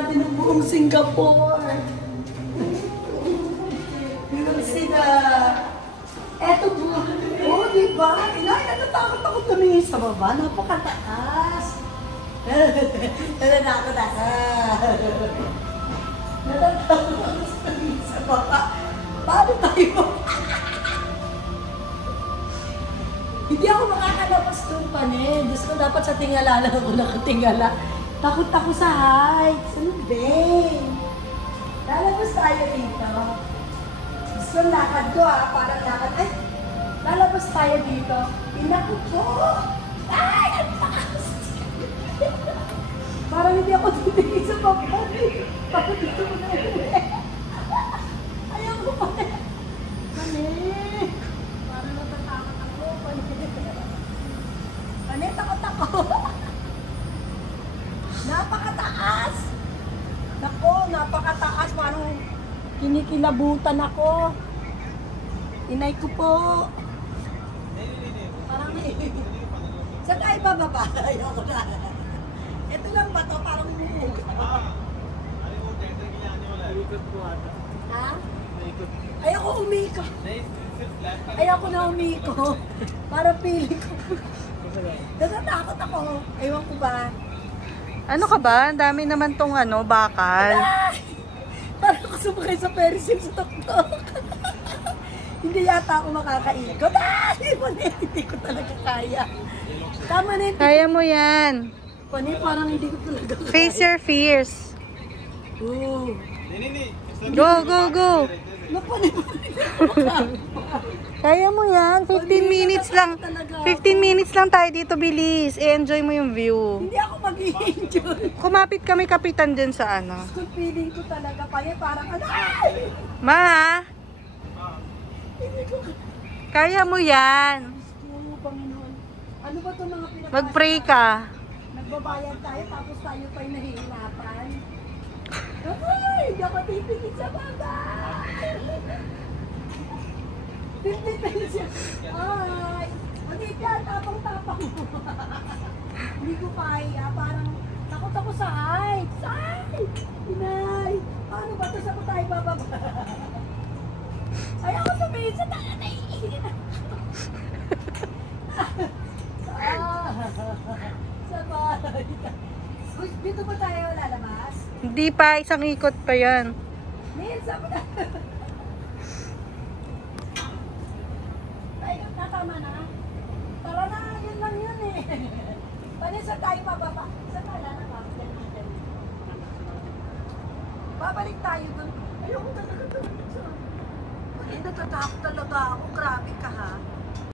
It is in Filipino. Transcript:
natin ang buong Singapore. Yung sila. Eto po. Oh, diba? Inay, natatakot ako tumingin sa baba. Napakataas. Natatakot ako. Natatakot ako tumingin sa baba. Paano tayo? Hindi ako makakalabas doon pa eh. Diyos ko, dapat sa tingala lang ako nakatingala. Takot ako sa heights. Ano ba? Lalabas tayo dito. Gusto lakad ko parang lakad. Ay, lalabas tayo dito. Inaku ko. Ay, ang taas. Parang hindi ako titigil sa baba. Parang dito mo na uwi. Ayaw ko pa. Mali. Parang natatakot ako. Mali, takot ako. Napakataas. Nako, napakataas. Parang kinikilabutan ako. Inay ko po. Parang saan tayo bababa? Ayoko na. Ito lang ba ito? Parang umuugot. Ha? Ayoko umiko. Ayoko na umiko. Para pili ko. Natatakot ako. Ewan ko ba? Ano ka ba? Ang dami naman tong bakal. Ay! Parang ako sumakay sa Ferris wheel sa tuktok. Hindi yata ako makakaikot. Ay! Hindi ko talaga kaya. Tama na yun. Kaya mo yan. Parang hindi ko talaga kaya. Face your fears. Oo. Go, go, go. Napanay. Kaya mo yan. 15 minutes lang. 15 minutes lang tayo dito, bilis. I-enjoy mo yung view. Hindi ako mag-i-enjoy. Kumapit kami kapitan dyan sa Good feeling ko talaga pa yan. Parang ay! Ma, Hindi ko kaya mo yan. Oo, Panginoon. Ano ba ito mga pinapasok? Mag-pray ka. Nagbabayad tayo tapos tayo pa'y nahihirapan. Ay! Hindi ako titigil sa baba! 50 pesos yan. Ay! Hindi yan, tapang-tapang mo. Hindi ko kaya. Parang takot ako sa heights. Ay! Inay! Paano ba ito? Saan ko tayo bababa? Ay, ako sabihin sa tayo. Naiinan. Sabay. Dito ba tayo lalabas? Hindi pa, isang ikot pa yan. Nils, saan na? Tayo, natama na. Tara na, yun lang yun eh. Paano saan tayo bababa? Saan tayo lalabas? Babalik tayo dun. Ayoko talaga talaga. Natatakot talaga ako. Grabe ka ha.